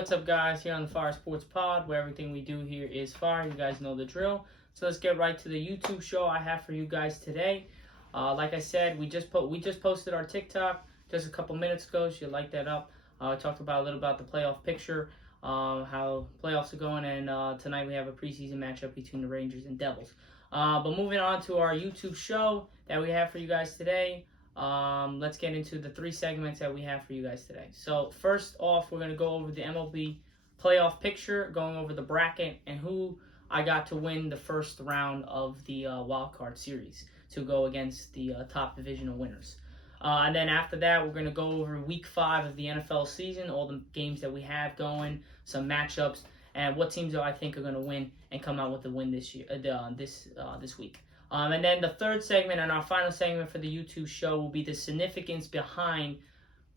what's up, guys? Here on the Fire Sports Pod, where everything we do here is fire. You guys know the drill. So let's get right to the YouTube show I have for you guys today. Like I said, we just posted our TikTok just a couple minutes ago. You should like that up. I talked about a little about the playoff picture, how playoffs are going, and tonight we have a preseason matchup between the Rangers and Devils. But moving on to our YouTube show that we have for you guys today. Let's get into the three segments that we have for you guys today. So first off, we're going to go over the MLB playoff picture, going over the bracket, and who I got to win the first round of the wild card series to go against the top divisional winners. And then after that, we're going to go over week 5 of the NFL season, all the games that we have going, some matchups, and what teams I think are going to win and come out with the win this year, this week. And then the third segment and our final segment for the YouTube show will be the significance behind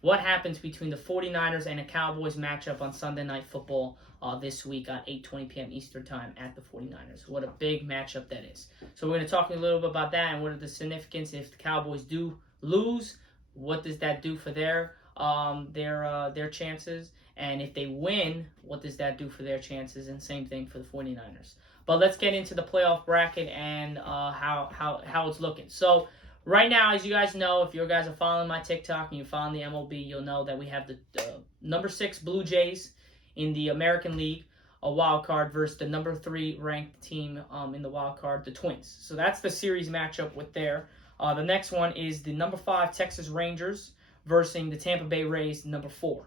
what happens between the 49ers and the Cowboys matchup on Sunday Night Football this week at 8:20 p.m. Eastern Time at the 49ers. What a big matchup that is. So we're going to talk a little bit about that and what are the significance if the Cowboys do lose. What does that do for their chances? And if they win, what does that do for their chances? And same thing for the 49ers. But let's get into the playoff bracket and how it's looking. So right now, as you guys know, if you guys are following my TikTok and you're following the MLB, you'll know that we have the number 6 Blue Jays in the American League, a wild card, versus the number 3 ranked team in the wild card, the Twins. So that's the series matchup with there. The next one is the number 5 Texas Rangers versus the Tampa Bay Rays, number 4.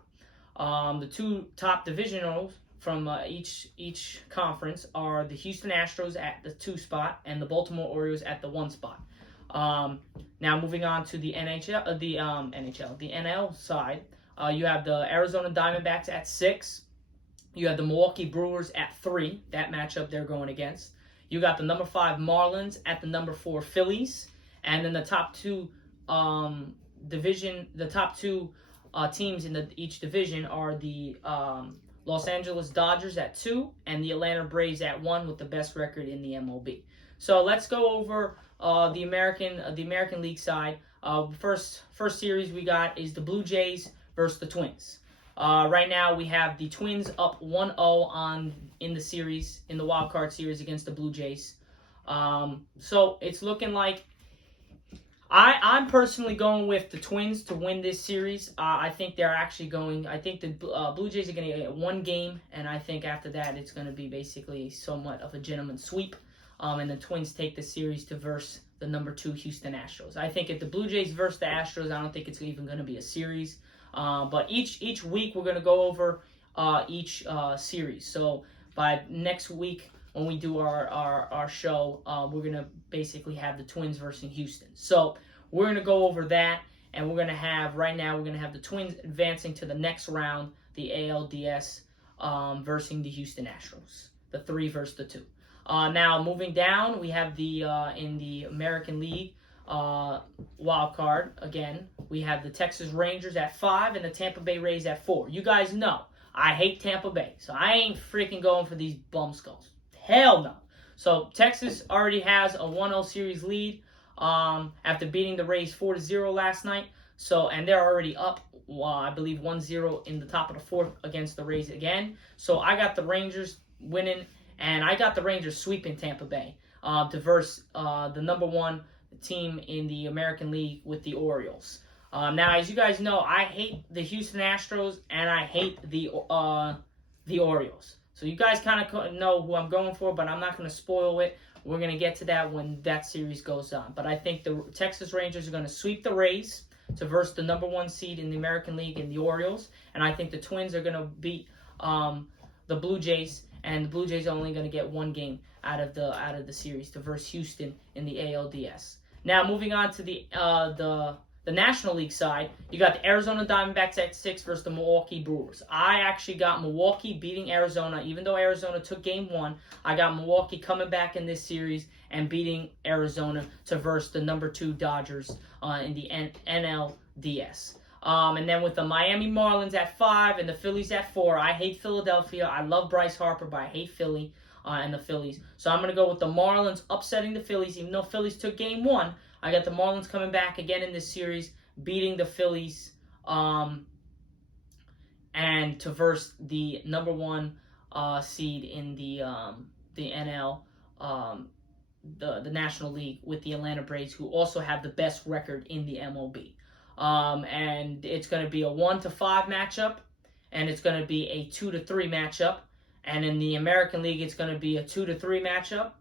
The two top divisionals from each conference are the Houston Astros at the 2 spot and the Baltimore Orioles at the 1 spot. Now moving on to the the NL side, you have the Arizona Diamondbacks at 6. You have the Milwaukee Brewers at 3. That matchup they're going against. You got the number 5 Marlins at the number 4 Phillies, and then the top two teams in each division are the Los Angeles Dodgers at 2 and the Atlanta Braves at 1 with the best record in the MLB. So let's go over the American League side. First series we got is the Blue Jays versus the Twins. Right now we have the Twins up 1-0 in the series, in the wild card series against the Blue Jays. So it's looking like I'm personally going with the Twins to win this series. I think they're actually going. I think the Blue Jays are going to get 1 game, and I think after that it's going to be basically somewhat of a gentleman's sweep. And the Twins take the series to verse the number 2 Houston Astros. I think if the Blue Jays verse the Astros, I don't think it's even going to be a series. But each week we're going to go over each series. So by next week, when we do our show, we're going to basically have the Twins versus Houston. So we're going to go over that, and we're going to have the Twins advancing to the next round, the ALDS versus the Houston Astros, the 3 versus the 2. Now moving down, we have in the American League wild card, again, we have the Texas Rangers at 5 and the Tampa Bay Rays at 4. You guys know I hate Tampa Bay, so I ain't freaking going for these bum skulls. Hell no. So Texas already has a 1-0 series lead after beating the Rays 4-0 last night. So, and they're already up, I believe, 1-0 in the top of the 4th against the Rays again. So I got the Rangers winning, and I got the Rangers sweeping Tampa Bay to verse the number 1 team in the American League with the Orioles. Now, as you guys know, I hate the Houston Astros and I hate the Orioles. So you guys kind of know who I'm going for, but I'm not going to spoil it. We're going to get to that when that series goes on. But I think the Texas Rangers are going to sweep the Rays to verse the number 1 seed in the American League in the Orioles. And I think the Twins are going to beat the Blue Jays, and the Blue Jays are only going to get 1 game out of the series to verse Houston in the ALDS. Now moving on to the National League side, you got the Arizona Diamondbacks at 6 versus the Milwaukee Brewers. I actually got Milwaukee beating Arizona. Even though Arizona took game 1, I got Milwaukee coming back in this series and beating Arizona to verse the number 2 Dodgers in the NLDS. And then with the Miami Marlins at 5 and the Phillies at 4, I hate Philadelphia. I love Bryce Harper, but I hate Philly and the Phillies. So I'm going to go with the Marlins upsetting the Phillies. Even though Phillies took game 1, I got the Marlins coming back again in this series, beating the Phillies and and to verse the number 1 seed in the NL, the National League, with the Atlanta Braves, who also have the best record in the MLB. And it's going to be a 1-5 matchup, and it's going to be a 2-3 matchup. And in the American League, it's going to be a 2-3 matchup,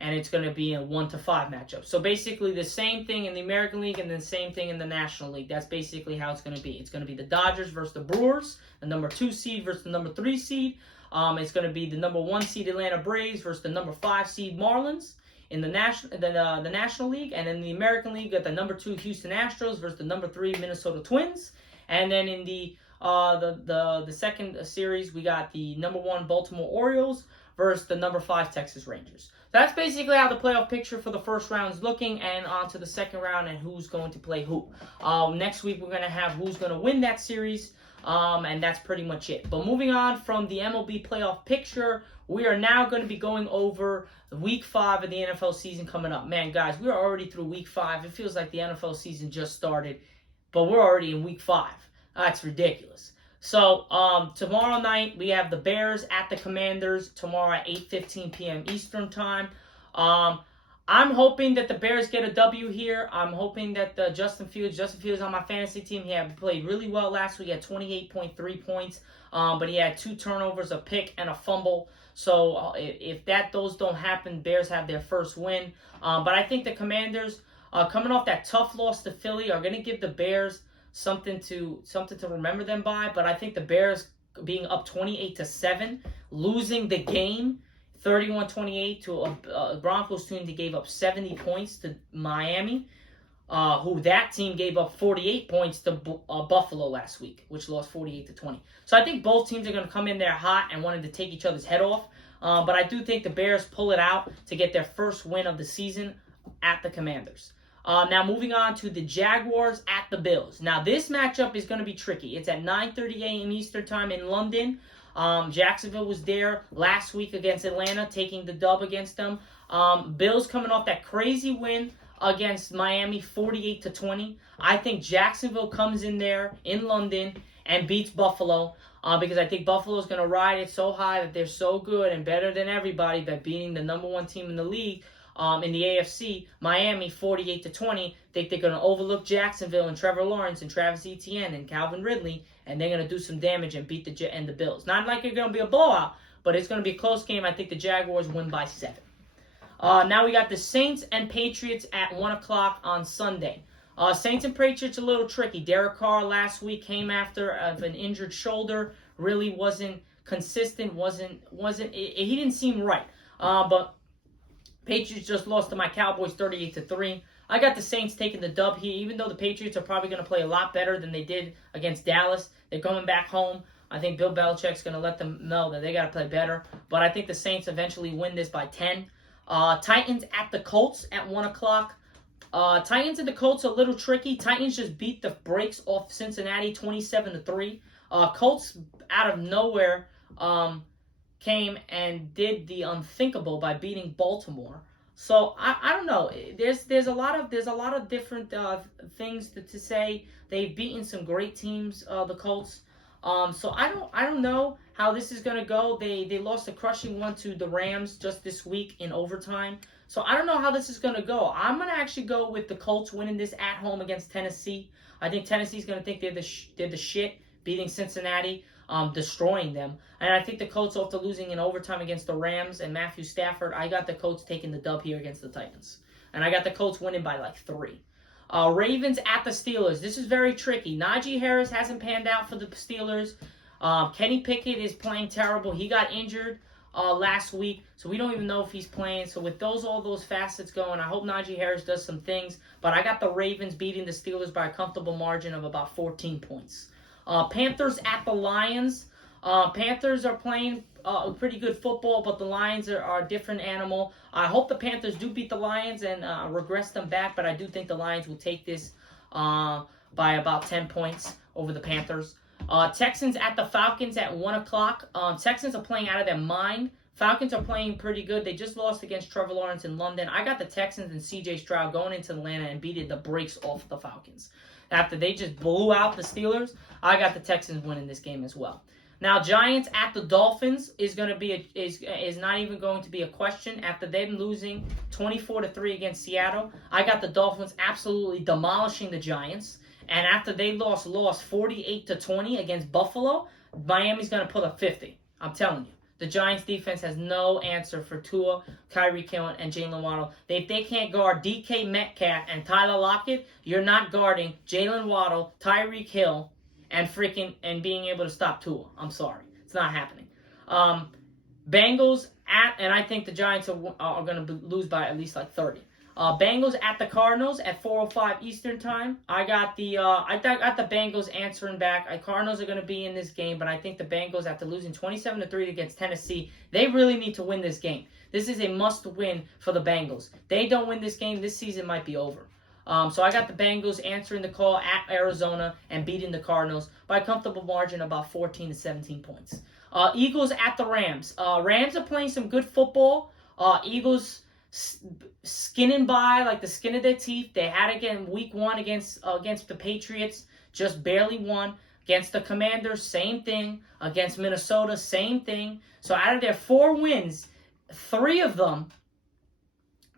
and it's going to be a 1-5 matchup. So basically the same thing in the American League and the same thing in the National League. That's basically how it's going to be. It's going to be the Dodgers versus the Brewers, the number 2 seed versus the number 3 seed. It's going to be the number 1 seed Atlanta Braves versus the number 5 seed Marlins in the National League. And in the American League, got the number 2 Houston Astros versus the number 3 Minnesota Twins. And then in the second series, we got the number 1 Baltimore Orioles versus the number 5 Texas Rangers. That's basically how the playoff picture for the first round is looking, and on to the second round and who's going to play who. Next week, we're going to have who's going to win that series, and that's pretty much it. But moving on from the MLB playoff picture, we are now going to be going over Week 5 of the NFL season coming up. Man, guys, we're already through Week 5. It feels like the NFL season just started, but we're already in Week 5. That's ridiculous. So, tomorrow night, we have the Bears at the Commanders tomorrow at 8:15 p.m. Eastern Time. I'm hoping that the Bears get a W here. I'm hoping that Justin Fields on my fantasy team. He played really well last week. He had 28.3 points, but he had 2 turnovers, a pick, and a fumble. So, if those don't happen, Bears have their first win. But I think the Commanders, coming off that tough loss to Philly, are going to give the Bears something to remember them by. But I think the Bears being up 28-7, losing the game 31-28 to a Broncos team that gave up 70 points to Miami, who that team gave up 48 points to Buffalo last week, which lost 48-20. So I think both teams are going to come in there hot and wanting to take each other's head off. But I do think the Bears pull it out to get their first win of the season at the Commanders. Now moving on to the Jaguars at the Bills. Now this matchup is going to be tricky. It's at 9:30 a.m. Eastern Time in London. Jacksonville was there last week against Atlanta, taking the dub against them. Bills coming off that crazy win against Miami, 48-20. I think Jacksonville comes in there in London and beats Buffalo, because I think Buffalo's going to ride it so high that they're so good and better than everybody that beating the number 1 team in the league, in the AFC, Miami, 48-20. Think they're going to overlook Jacksonville and Trevor Lawrence and Travis Etienne and Calvin Ridley, and they're going to do some damage and beat the Bills. Not like it's going to be a blowout, but it's going to be a close game. I think the Jaguars win by 7. Now we got the Saints and Patriots at 1 o'clock on Sunday. Saints and Patriots a little tricky. Derek Carr last week came after an injured shoulder. Really wasn't consistent. He didn't seem right. But Patriots just lost to my Cowboys 38-3. I got the Saints taking the dub here, even though the Patriots are probably going to play a lot better than they did against Dallas. They're coming back home. I think Bill Belichick's going to let them know that they got to play better. But I think the Saints eventually win this by 10. Titans at the Colts at 1 o'clock. Titans and the Colts a little tricky. Titans just beat the brakes off Cincinnati 27-3. Colts out of nowhere came and did the unthinkable by beating Baltimore. So I don't know. There's a lot of different things to say. They've beaten some great teams, the Colts. So I don't know how this is gonna go. They lost a crushing one to the Rams just this week in overtime. So I don't know how this is gonna go. I'm gonna actually go with the Colts winning this at home against Tennessee. I think Tennessee's gonna think they're the shit, beating Cincinnati, destroying them. And I think the Colts, after losing in overtime against the Rams and Matthew Stafford, I got the Colts taking the dub here against the Titans. And I got the Colts winning by like 3. Ravens at the Steelers. This is very tricky. Najee Harris hasn't panned out for the Steelers. Kenny Pickett is playing terrible. He got injured last week, so we don't even know if he's playing. So with all those facets going, I hope Najee Harris does some things. But I got the Ravens beating the Steelers by a comfortable margin of about 14 points. Panthers at the Lions. Panthers are playing pretty good football, but the Lions are a different animal. I hope the Panthers do beat the Lions and regress them back, but I do think the Lions will take this by about 10 points over the Panthers. Texans at the Falcons at 1 o'clock. Texans are playing out of their mind. Falcons are playing pretty good. They just lost against Trevor Lawrence in London. I got the Texans and C.J. Stroud going into Atlanta and beating the brakes off the Falcons. After they just blew out the Steelers, I got the Texans winning this game as well. Now, Giants at the Dolphins is going to be is not even going to be a question after them losing 24-3 against Seattle. I got the Dolphins absolutely demolishing the Giants, and after they lost 48-20 against Buffalo, Miami's going to put up 50. I'm telling you. The Giants defense has no answer for Tua, Tyreek Hill, and Jalen Waddle. If they can't guard DK Metcalf and Tyler Lockett, you're not guarding Jalen Waddle, Tyreek Hill, and being able to stop Tua. I'm sorry. It's not happening. Bengals and I think the Giants are going to lose by at least like 30. Bengals at the Cardinals at 4:05 Eastern time. I got the Bengals answering back. Cardinals are going to be in this game, but I think the Bengals, after losing 27-3 against Tennessee, they really need to win this game. This is a must-win for the Bengals. They don't win this game, this season might be over. So I got the Bengals answering the call at Arizona and beating the Cardinals by a comfortable margin, about 14 to 17 points. Eagles at the Rams. Rams are playing some good football. Eagles skinning by like the skin of their teeth. They had again week 1 against the Patriots, just barely won. Against the Commanders, same thing. Against Minnesota, same thing. So out of their 4 wins, 3 of them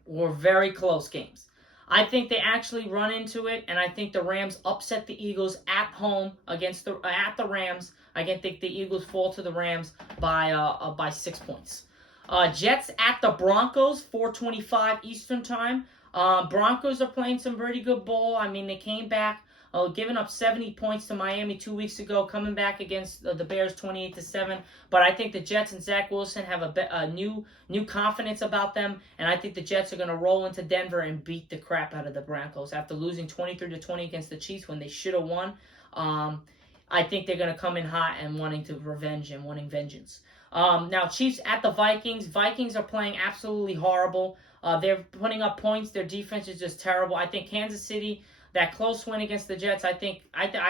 were very close games. I think they actually run into it, and I think the Rams upset the Eagles at home at the Rams. I think the Eagles fall to the Rams by 6 points. Jets at the Broncos, 4:25 Eastern time. Broncos are playing some pretty good ball. I mean, they came back, giving up 70 points to Miami 2 weeks ago, coming back against the Bears 28-7. But I think the Jets and Zach Wilson have a new confidence about them, and I think the Jets are going to roll into Denver and beat the crap out of the Broncos after losing 23-20 against the Chiefs when they should have won. I think they're going to come in hot and wanting vengeance. Now, Chiefs at the Vikings. Vikings are playing absolutely horrible. They're putting up points. Their defense is just terrible. I think Kansas City, that close win against the Jets, I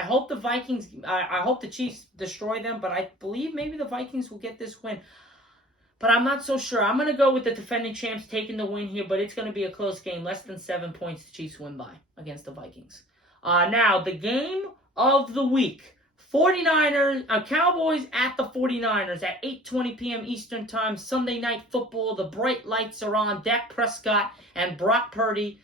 hope the Vikings, I hope the Chiefs destroy them, but I believe maybe the Vikings will get this win. But I'm not so sure. I'm going to go with the defending champs taking the win here, but it's going to be a close game. Less than 7 points the Chiefs win by against the Vikings. Now, the game of the week. Cowboys at the 49ers at 8:20 p.m. Eastern Time, Sunday Night Football. The bright lights are on. Dak Prescott and Brock Purdy.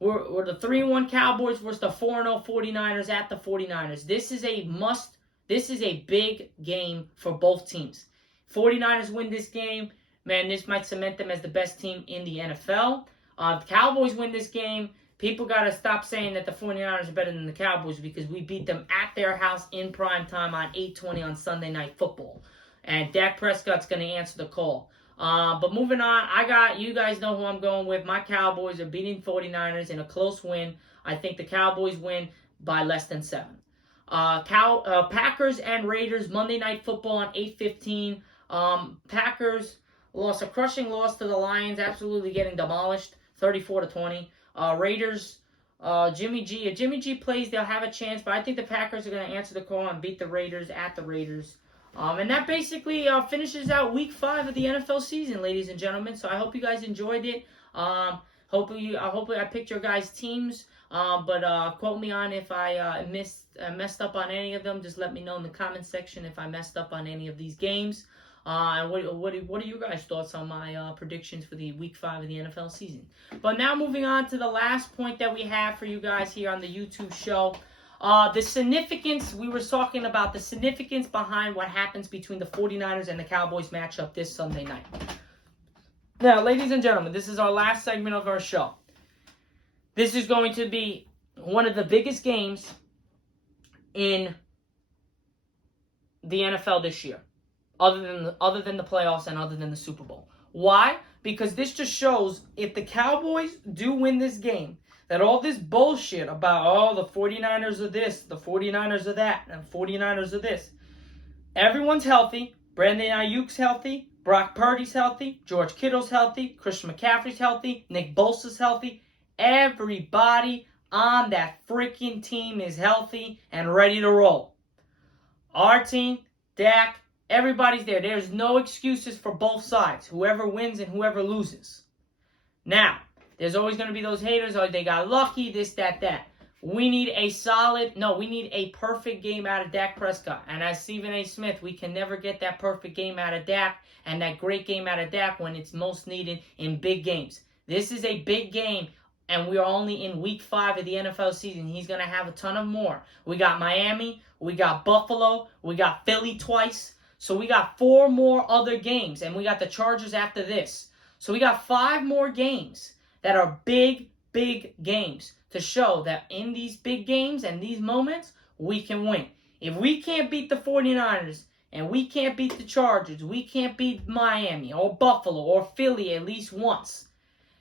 We're the 3-1 Cowboys versus the 4-0 49ers at the 49ers. This is a must. This is a big game for both teams. 49ers win this game, man, this might cement them as the best team in the NFL. The Cowboys win this game. People got to stop saying that the 49ers are better than the Cowboys because we beat them at their house in prime time on 8:20 on Sunday Night Football. And Dak Prescott's going to answer the call. But moving on, you guys know who I'm going with. My Cowboys are beating 49ers in a close win. I think the Cowboys win by less than 7. Packers and Raiders, Monday Night Football on 8:15. Packers lost a crushing loss to the Lions, absolutely getting demolished, 34-20. Raiders, Jimmy G. If Jimmy G plays, they'll have a chance, but I think the Packers are going to answer the call and beat the Raiders at the Raiders. And that basically finishes out Week 5 of the NFL season, ladies and gentlemen. So I hope you guys enjoyed it. Hopefully I picked your guys' teams. But quote me on if I messed up on any of them. Just let me know in the comment section if I messed up on any of these games. And what are you guys' thoughts on my predictions for the Week 5 of the NFL season? But now moving on to the last point that we have for you guys here on the YouTube show. The significance, we were talking about the significance behind what happens between the 49ers and the Cowboys matchup this Sunday night. Now, ladies and gentlemen, this is our last segment of our show. This is going to be one of the biggest games in the NFL this year. Other than the playoffs and other than the Super Bowl. Why? Because this just shows if the Cowboys do win this game, that all this bullshit about, the 49ers are this, the 49ers are that, and 49ers are this. Everyone's healthy. Brandon Ayuk's healthy. Brock Purdy's healthy. George Kittle's healthy. Christian McCaffrey's healthy. Nick Bosa's healthy. Everybody on that freaking team is healthy and ready to roll. Our team, Dak, everybody's there. There's no excuses for both sides. Whoever wins and whoever loses. Now, there's always going to be those haters. Oh, they got lucky, this, that, that. we need a perfect game out of Dak Prescott. And as Stephen A. Smith, we can never get that perfect game out of Dak and that great game out of Dak when it's most needed in big games. This is a big game, and we are only in week 5 of the NFL season. He's going to have a ton of more. We got Miami, we got Buffalo, we got Philly twice. So we got 4 more other games, and we got the Chargers after this. So we got 5 more games that are big games to show that in these big games and these moments, we can win. If we can't beat the 49ers and we can't beat the Chargers, we can't beat Miami or Buffalo or Philly at least once,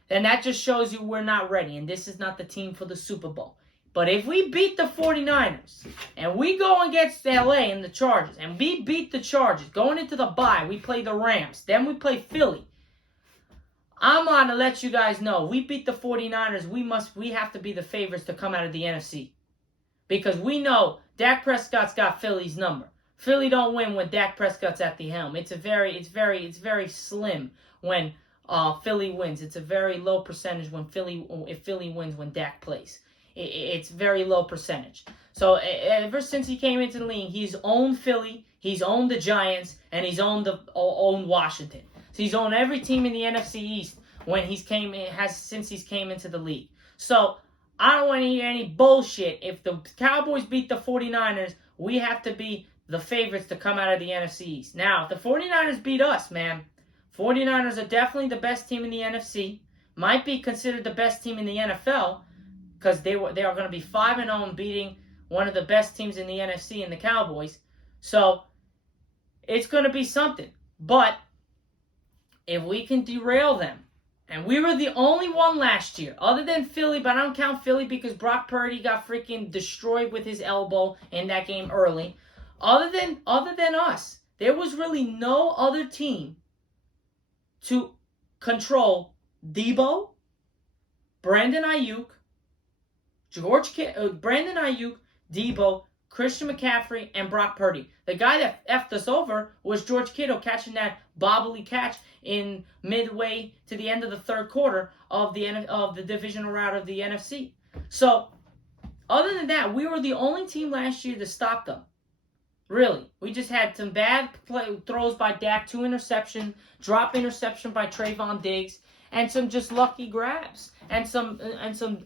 then that just shows you we're not ready, and this is not the team for the Super Bowl. But if we beat the 49ers and we go against LA and the Chargers and we beat the Chargers, going into the bye, we play the Rams, then we play Philly. I'm on to let you guys know, we beat the 49ers, we have to be the favorites to come out of the NFC. Because we know Dak Prescott's got Philly's number. Philly don't win when Dak Prescott's at the helm. It's very slim when Philly wins. It's a very low percentage if Philly wins when Dak plays. It's very low percentage. So ever since he came into the league, he's owned Philly, he's owned the Giants, and he's owned Washington. So he's owned every team in the NFC East since he's came into the league. So I don't want to hear any bullshit. If the Cowboys beat the 49ers, we have to be the favorites to come out of the NFC East. Now, if the 49ers beat us, man, 49ers are definitely the best team in the NFC. Might be considered the best team in the NFL because they are going to be 5-0 and beating one of the best teams in the NFC in the Cowboys. So it's going to be something. But if we can derail them, and we were the only one last year, other than Philly, but I don't count Philly because Brock Purdy got freaking destroyed with his elbow in that game early. Other than us, there was really no other team to control Debo, Brandon Ayuk, Debo, Christian McCaffrey, and Brock Purdy. The guy that effed us over was George Kittle catching that bobbly catch in midway to the end of the third quarter of the divisional round of the NFC. So, other than that, we were the only team last year to stop them. Really. We just had some bad throws by Dak, 2 interceptions, drop interception by Trayvon Diggs, and some just lucky grabs, and some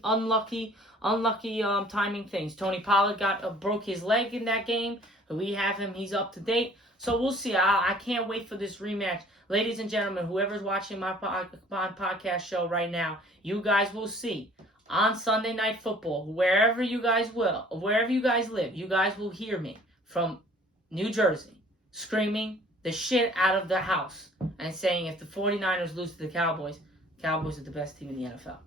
unlucky timing things. Tony Pollard broke his leg in that game. We have him. He's up to date. So we'll see. I can't wait for this rematch. Ladies and gentlemen, whoever's watching my podcast show right now, you guys will see on Sunday Night Football, wherever you guys live, you guys will hear me from New Jersey screaming the shit out of the house and saying if the 49ers lose to the Cowboys are the best team in the NFL.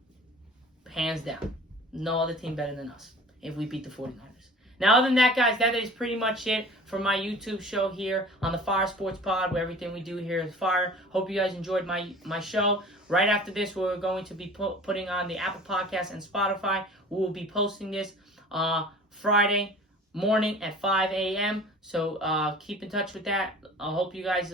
Hands down. No other team better than us if we beat the 49ers. Now, other than that, guys, that is pretty much it for my YouTube show here on the Fire Sports Pod, where everything we do here is fire. Hope you guys enjoyed my show. Right after this, we're going to be putting on the Apple Podcasts and Spotify. We will be posting this Friday morning at 5 a.m. So keep in touch with that. I hope you guys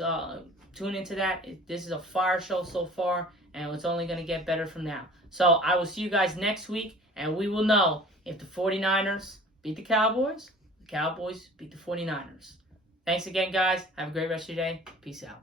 tune into that. This is a fire show so far, and it's only going to get better from now. So I will see you guys next week, and we will know if the 49ers beat the Cowboys beat the 49ers. Thanks again, guys. Have a great rest of your day. Peace out.